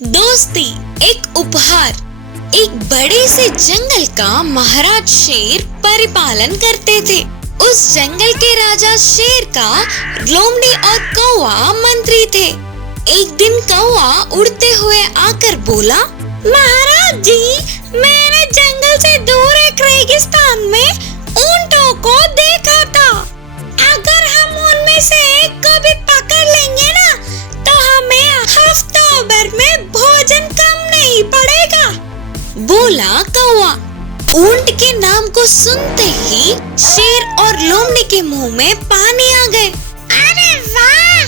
दोस्ती एक उपहार। एक बड़े से जंगल का महाराज शेर परिपालन करते थे। उस जंगल के राजा शेर का लोमड़ी और कौवा मंत्री थे। एक दिन कौवा उड़ते हुए आकर बोला, महाराज जी, मैंने जंगल से दूर एक रेगिस्तान में ऊंटों को देखा था। अगर हम उनमें से एक को भी पकड़ लेंगे ना, तो हमें हफ्तों भर में भोजन कम नहीं पड़ेगा, बोला कौवा। ऊंट के नाम को सुनते ही शेर और लोमड़ी के मुंह में पानी आ गए। अरे वाह,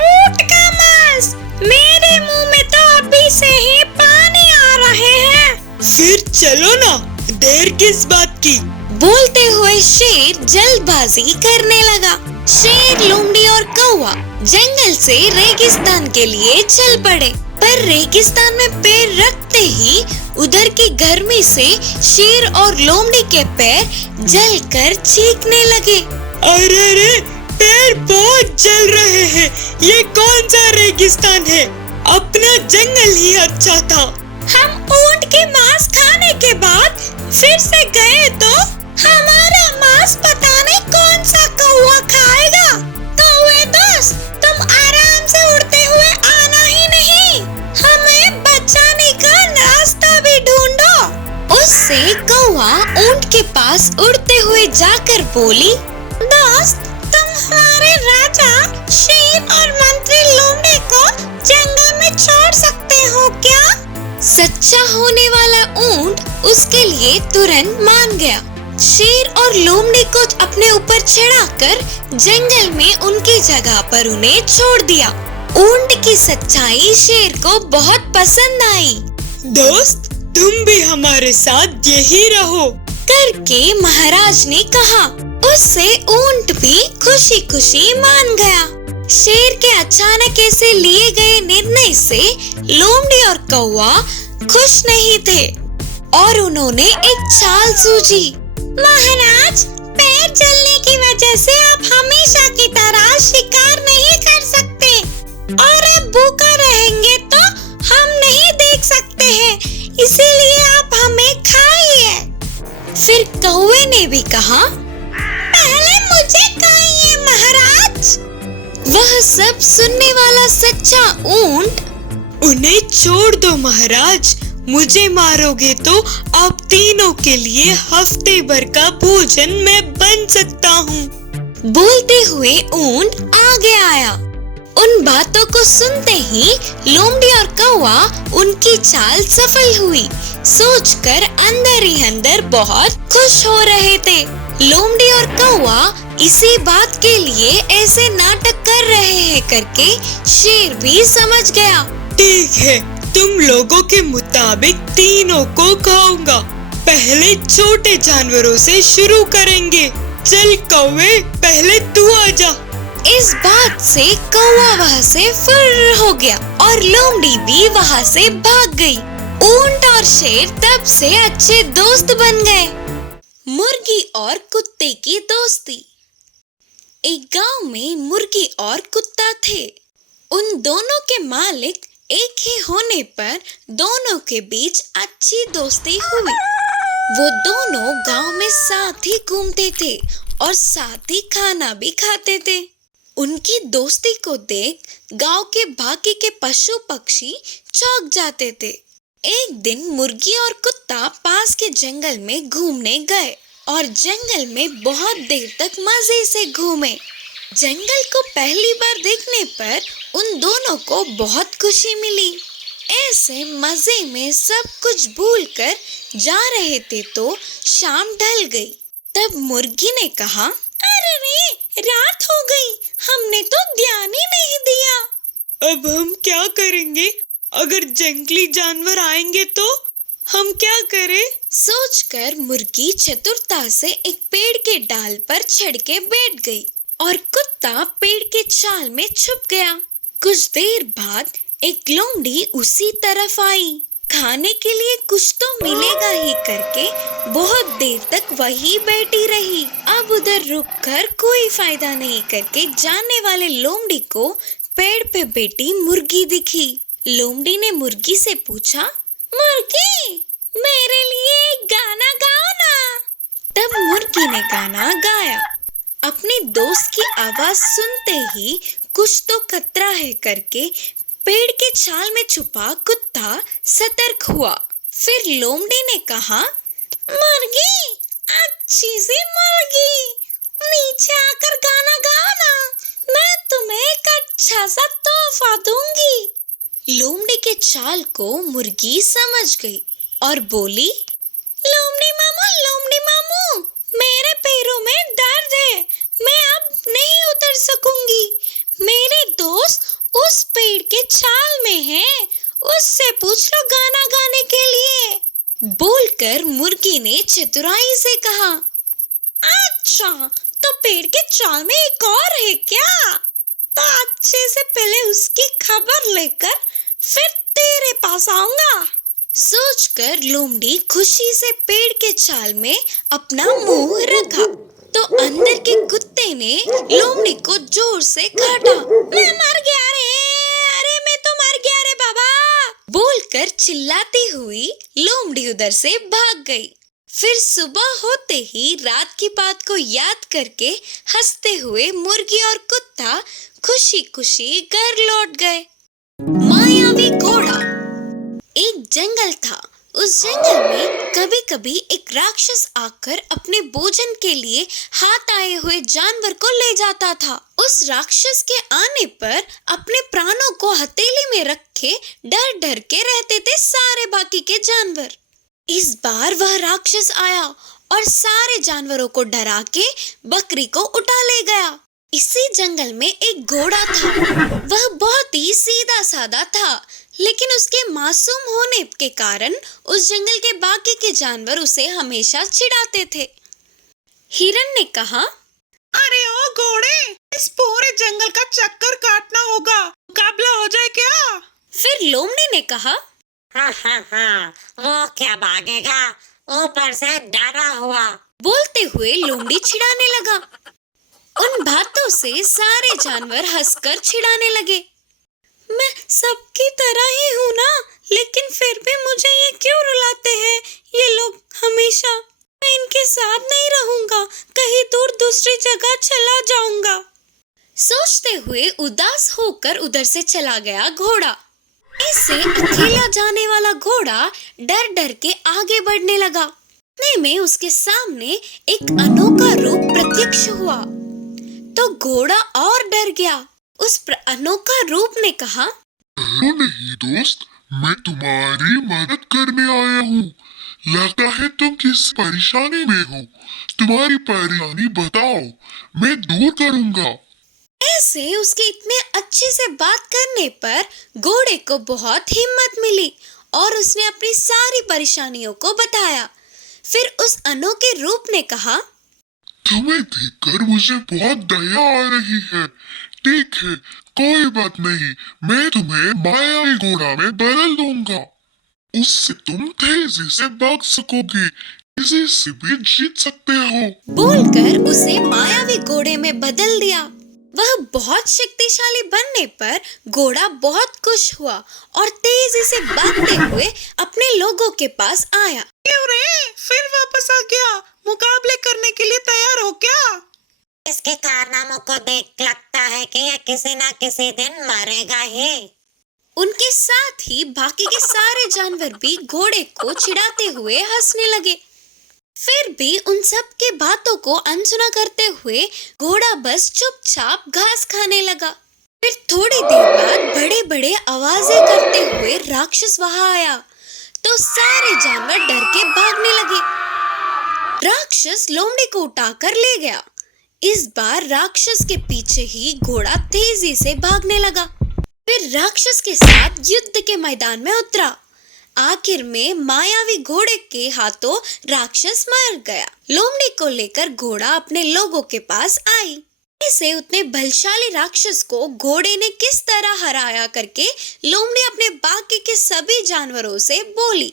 ऊंट का मांस! मेरे मुंह में तो अभी से ही पानी आ रहे हैं। फिर चलो ना, देर किस बात की? बोलते हुए शेर जल्दबाजी करने लगा। शेर, लोमड़ी और कौवा जंगल से रेगिस्तान के लिए चल पड़े, पर रेगिस्तान में पैर रखते ही उधर की गर्मी से शेर और लोमड़ी के पैर जलकर चीखने लगे। अरे रे, पैर बहुत जल रहे हैं। ये कौन सा रेगिस्तान है? अपना जंगल ही अच्छा था। हम ऊंट के मांस खाने के बाद फिर से गए तो हमारा मांस पता नहीं कौन सा कौवा खाएगा। कौवे दोस्त, तुम आराम से उड़ते हुए आना ही नहीं, हमें बचाने का रास्ता भी ढूंढो। उससे कौवा ऊंट के पास उड़ते हुए जाकर बोली, दोस्त, तुम हमारे राजा शेर और मंत्री लोमड़ी को जंगल में छोड़ सकते हो क्या? सच्चा होने वाला ऊंट उसके लिए तुरंत मान गया। शेर और लोमड़ी को अपने ऊपर चढ़ाकर जंगल में उनकी जगह पर उन्हें छोड़ दिया। ऊंट की सच्चाई शेर को बहुत पसंद आई। दोस्त, तुम भी हमारे साथ यही रहो, करके महाराज ने कहा। उससे ऊंट भी खुशी खुशी मान गया। शेर के अचानक ऐसे लिए गए निर्णय से लोमड़ी और कौवा खुश नहीं थे और उन्होंने एक चाल सूझी। महाराज, पैर जलने की वजह से आप हमेशा की तरह शिकार नहीं कर सकते और अब भूखा रहेंगे तो हम नहीं देख सकते हैं, इसीलिए आप हमें खाइए। फिर कौवे ने भी कहा, पहले मुझे खाइए महाराज। वह सब सुनने वाला सच्चा ऊंट, उन्हें छोड़ दो महाराज, मुझे मारोगे तो आप तीनों के लिए हफ्ते भर का भोजन मैं बन सकता हूँ, बोलते हुए ऊंट आगे आया। उन बातों को सुनते ही लोमड़ी और कौवा उनकी चाल सफल हुई सोचकर अंदर ही अंदर बहुत खुश हो रहे थे। लोमड़ी और कौवा इसी बात के लिए ऐसे नाटक कर रहे हैं करके शेर भी समझ गया। ठीक है, तुम लोगों के मुताबिक तीनों को खाऊंगा। पहले छोटे जानवरों से शुरू करेंगे। चल कौवे, पहले तू आजा। इस बात से कौवा वहाँ से फुर्र हो गया और लोमड़ी भी वहाँ से भाग गई। ऊंट और शेर तब से अच्छे दोस्त बन गए। मुर्गी और कुत्ते की दोस्ती। एक गांव में मुर्गी और कुत्ता थे। उन दोनों के मालिक एक ही होने पर दोनों के बीच अच्छी दोस्ती हुई। वो दोनों गांव में साथ ही घूमते थे और साथ ही खाना भी खाते थे। उनकी दोस्ती को देख गांव के बाकी के पशु पक्षी चौंक जाते थे। एक दिन मुर्गी और कुत्ता पास के जंगल में घूमने गए और जंगल में बहुत देर तक मजे से घूमे। जंगल को पहली बार देखने पर उन दोनों को बहुत खुशी मिली। ऐसे मजे में सब कुछ भूलकर जा रहे थे तो शाम ढल गई। तब मुर्गी ने कहा, अरे रे, रात हो गई, हमने तो ध्यान ही नहीं दिया। अब हम क्या करेंगे? अगर जंगली जानवर आएंगे तो हम क्या करें? सोचकर मुर्गी चतुरता से एक पेड़ के डाल पर चढ़ के बैठ गई और कुत्ता पेड़ के छाल में छुप गया। कुछ देर बाद एक लोमड़ी उसी तरफ आई। खाने के लिए कुछ तो मिलेगा ही करके बहुत देर तक वही बैठी रही। अब उधर रुककर कोई फायदा नहीं करके जाने वाले लोमड़ी को पेड़ पे बैठी मुर्गी दिखी। लोमड़ी ने मुर्गी से पूछा, मुर्गी, मेरे लिए एक गाना गाओ ना। तब मुर्गी ने गाना गाया। अपने दोस्त की आवाज सुनते ही कुछ तो खतरा है करके पेड़ के छाल में छुपा कुत्ता सतर्क हुआ। फिर लोमड़ी ने कहा, मुर्गी, अच्छी सी मुर्गी, नीचे आकर गाना गाओ ना, मैं तुम्हें एक अच्छा सा तोहफा दूंगी। लोमड़ी के चाल को मुर्गी समझ गई और बोली, लोमड़ी मामू, मेरे पैरों में दर्द है, मैं अब नहीं उतर सकूंगी। मेरे दोस्त उस पेड़ के छाल में हैं, उससे पूछ लो गाना गाने के लिए। बोलकर मुर्गी ने चतुराई से कहा, अच्छा, तो पेड़ के छाल में एक और है क्या? तो अच्छे से पहले उसकी खबर लेकर फिर तेरे पास आऊंगा। सोचकर लोमड़ी खुशी से पेड़ के छाल में अपना मुंह रखा तो अंदर के कुत्ते ने लोमड़ी को जोर से काटा। मैं मर गया रे, अरे मैं तो मर गया रे बाबा, बोलकर चिल्लाती हुई लोमड़ी उधर से भाग गई। फिर सुबह होते ही रात की बात को याद करके हंसते हुए मुर्गी और कुत्ता खुशी खुशी घर लौट गए। मायावी घोड़ा। एक जंगल था। उस जंगल में कभी कभी एक राक्षस आकर अपने भोजन के लिए हाथ आए हुए जानवर को ले जाता था। उस राक्षस के आने पर अपने प्राणों को हथेली में रखे डर डर के रहते थे सारे बाकी के जानवर। इस बार वह राक्षस आया और सारे जानवरों को डरा के बकरी को उठा ले गया। इसी जंगल में एक घोड़ा था। वह बहुत ही सीधा साधा था, लेकिन उसके मासूम होने के कारण उस जंगल के बाकी के जानवर उसे हमेशा चिढ़ाते थे। हिरन ने कहा, अरे ओ घोड़े, इस पूरे जंगल का चक्कर काटना होगा, मुकाबला हो जाए क्या? फिर लोमड़ी ने कहा, हाँ, वो क्या भागेगा, ऊपर से डरा हुआ। बोलते हुए लोमड़ी चिढ़ाने लगा। उन बातों से सारे जानवर हंसकर चिढ़ाने लगे। मैं सबकी तरह ही हूँ ना, लेकिन फिर भी मुझे ये क्यों रुलाते हैं ये लोग हमेशा? मैं इनके साथ नहीं रहूंगा, कहीं दूर दूसरी जगह चला जाऊंगा। सोचते हुए उदास होकर उधर से चला गया घोड़ा। इससे अकेला जाने वाला घोड़ा डर डर के आगे बढ़ने लगा। इतने में उसके सामने एक अनोखा रूप प्रत्यक्ष हुआ तो घोड़ा और डर गया। उस अनोखा रूप ने कहा, नहीं दोस्त, मैं तुम्हारी मदद करने आया हूँ। लगता है तुम किस परेशानी में हो। तुम्हारी परेशानी बताओ, मैं दूर करूँगा। ऐसे उसके इतने अच्छे से बात करने पर घोड़े को बहुत हिम्मत मिली और उसने अपनी सारी परेशानियों को बताया। फिर उस अनोखे रूप ने कहा, तुम्हें देखकर मुझे बहुत दया आ रही है। ठीक है, कोई बात नहीं, मैं तुम्हें मायावी घोड़ा में बदल दूंगा। उससे तुम तेजी से भाग सकोगे, किसी से भी जीत सकते हो। बोलकर उसे मायावी घोड़े में बदल दिया। वह बहुत शक्तिशाली बनने पर घोड़ा बहुत खुश हुआ और तेजी से भागते हुए अपने लोगों के पास आया। क्यों रे, फिर वापस आ गया? मुकाबले करने के लिए तैयार हो क्या? इसके कारनामों को देख लगता है कि ये किसी ना किसी दिन मरेगा ही। उनके साथ ही बाकी के सारे जानवर भी घोड़े को चिढ़ाते हुए हंसने लगे। फिर भी उन सब के बातों को अनसुना करते हुए घोड़ा बस चुपचाप घास खाने लगा। फिर थोड़ी देर बाद बड़े बड़े आवाजें करते हुए राक्षस वहां आया तो सारे जानवर डर के भागने लगे। राक्षस लोमड़ी को उठाकर ले गया। इस बार राक्षस के पीछे ही घोड़ा तेजी से भागने लगा। फिर राक्षस के साथ युद्ध के मैदान में उतरा। आखिर में मायावी घोड़े के हाथों राक्षस मर गया। लोमड़ी को लेकर घोड़ा अपने लोगों के पास आई। ऐसे उतने बलशाली राक्षस को घोड़े ने किस तरह हराया करके लोमड़ी अपने बाकी के सभी जानवरों से बोली।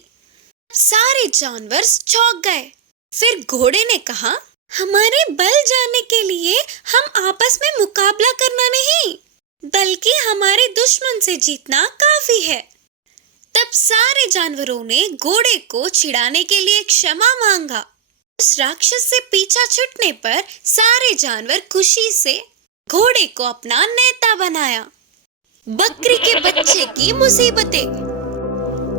सारे जानवर चौंक गए। फिर घोड़े ने कहा, हमारे बल जानने के लिए हम आपस में मुकाबला करना नहीं, बल्कि हमारे दुश्मन से जीतना काफी है। तब सारे जानवरों ने घोड़े को छिड़ाने के लिए क्षमा मांगा। उस राक्षस से पीछा छूटने पर सारे जानवर खुशी से घोड़े को अपना नेता बनाया। बकरी के बच्चे की मुसीबतें।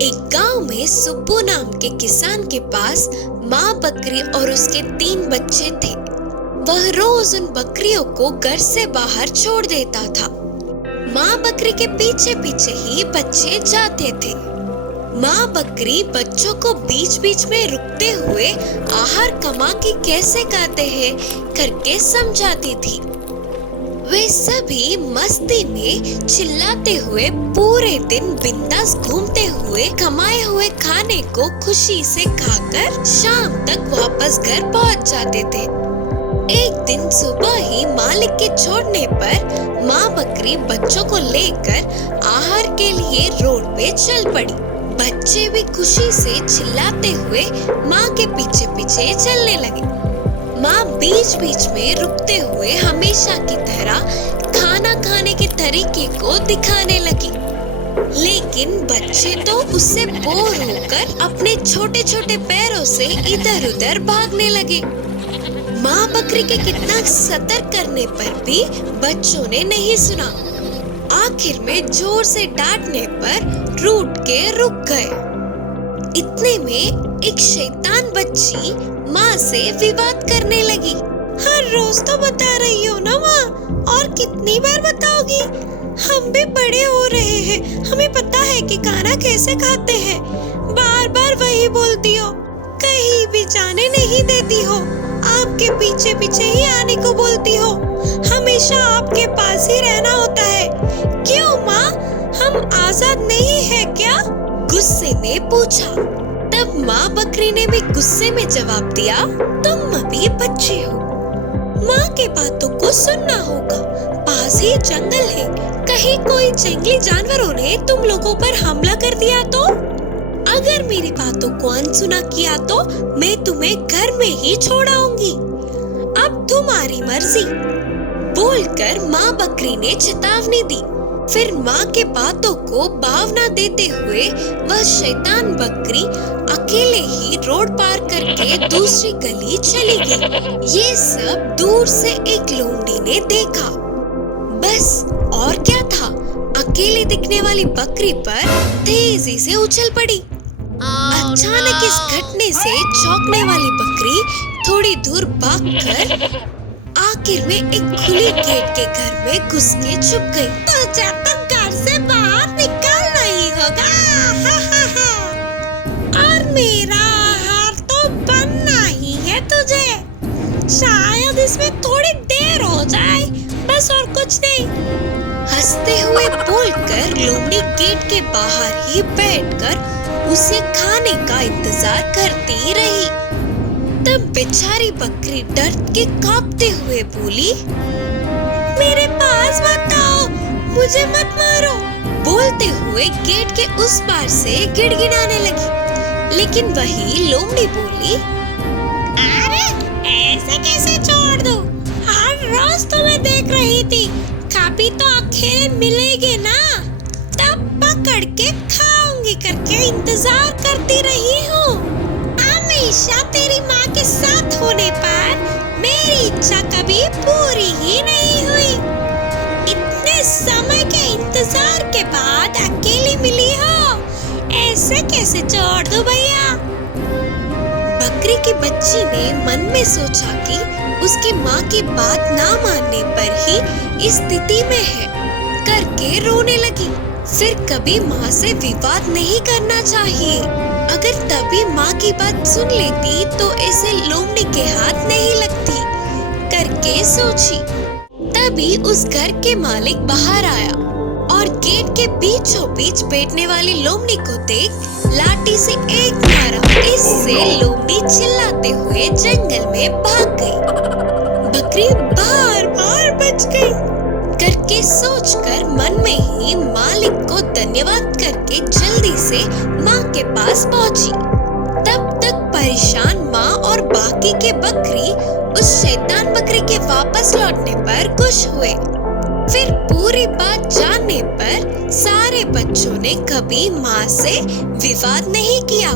एक गांव में सुब्बू नाम के किसान के पास माँ बकरी और उसके 3 बच्चे थे। वह रोज उन बकरियों को घर से बाहर छोड़ देता था। माँ बकरी के पीछे पीछे ही बच्चे जाते थे। माँ बकरी बच्चों को बीच बीच में रुकते हुए आहार कमा के कैसे खाते हैं करके समझाती थी। वे सभी मस्ती में चिल्लाते हुए पूरे दिन बिंदास घूमते हुए कमाए हुए खाने को खुशी से खाकर शाम तक वापस घर पहुंच जाते थे। एक दिन सुबह ही मालिक के छोड़ने पर माँ बकरी बच्चों को लेकर आहार के लिए रोड पे चल पड़ी। बच्चे भी खुशी से चिल्लाते हुए माँ के पीछे पीछे चलने लगे। माँ बीच बीच में रुकते हुए हमेशा की तरह खाना खाने के तरीके को दिखाने लगी, लेकिन बच्चे तो उससे बोर होकर अपने छोटे छोटे पैरों से इधर उधर भागने लगे। माँ बकरी के कितना सतर्क करने पर भी बच्चों ने नहीं सुना। आखिर में जोर से डांटने पर रूठ के रुक गए। इतने में एक शैतान बच्ची माँ से विवाद करने लगी। हर रोज तो बता रही हो ना माँ, और कितनी बार बताओगी? हम भी बड़े हो रहे हैं, हमें पता है कि खाना कैसे खाते हैं। बार बार वही बोलती हो, कहीं भी जाने नहीं देती हो, आपके पीछे पीछे ही आने को बोलती हो, हमेशा आपके पास ही रहना होता है। क्यों माँ, हम आजाद नहीं है क्या? गुस्से में पूछा। तब माँ बकरी ने भी गुस्से में जवाब दिया, तुम अभी बच्चे हो, माँ के बातों को सुनना होगा। पास ही जंगल है, कहीं कोई जंगली जानवरों ने तुम लोगों पर हमला कर दिया तो? अगर मेरी बातों को अनसुना किया तो मैं तुम्हें घर में ही छोड़ आऊंगी। अब तुम्हारी मर्जी। बोलकर माँ बकरी ने चेतावनी दी। फिर माँ के बातों को भावना देते हुए वह शैतान बकरी अकेले ही रोड पार करके दूसरी गली चली गई। ये सब दूर से एक लोमड़ी ने देखा। बस और क्या था, अकेले दिखने वाली बकरी पर तेजी से उछल पड़ी। अचानक इस घटने से चौंकने वाली बकरी थोड़ी दूर भागकर आखिर में एक खुली गेट के घर में घुस के छुप गई। तो जब तक घर से बाहर निकलना ही होगा, और मेरा आहार तो बनना ही है तुझे। शायद इसमें थोड़ी देर हो जाए, बस और कुछ नहीं। हंसते हुए बोलकर लोमड़ी गेट के बाहर ही बैठकर उसे खाने का इंतजार करती रही। तब बेचारी बकरी डर के कांपते हुए बोली, मेरे पास मत आओ, मुझे मत मारो। बोलते हुए गेट के उस पार से गिड़गिड़ाने लगी। लेकिन वही लोमड़ी बोली, अरे ऐसे कैसे छोड़ दूं? हर रोज तुम्हें देख रही थी, कभी तो अकेले मिलेगी ना, तब पकड़ के खाऊंगी करके इंतजार करती रही हूँ। हमेशा तेरी माँ के साथ होने पर मेरी इच्छा कभी पूरी ही नहीं हुई। इतने समय के इंतजार के बाद अकेली मिली हो, ऐसे कैसे छोड़ दूं भैया? बकरी की बच्ची ने मन में सोचा कि उसकी माँ की बात ना मानने पर ही इस स्थिति में है करके रोने लगी। फिर कभी माँ से विवाद नहीं करना चाहिए। अगर तभी माँ की बात सुन लेती तो ऐसे लोमड़ी के हाथ नहीं लगती करके सोची। तभी उस घर के मालिक बाहर आया और गेट के बीचों बीच बैठने वाली लोमड़ी को देख लाठी से एक मारा। इससे लोमड़ी चिल्लाते हुए जंगल में भाग गई। बकरी बार बार बच गई करके सोचकर मन में ही मालिक को धन्यवाद करके जल्दी से माँ के पास पहुंची। तब तक परेशान माँ और बाकी के बकरी उस शैतान बकरी के वापस लौटने पर खुश हुए। फिर पूरी बात जानने पर सारे बच्चों ने कभी माँ से विवाद नहीं किया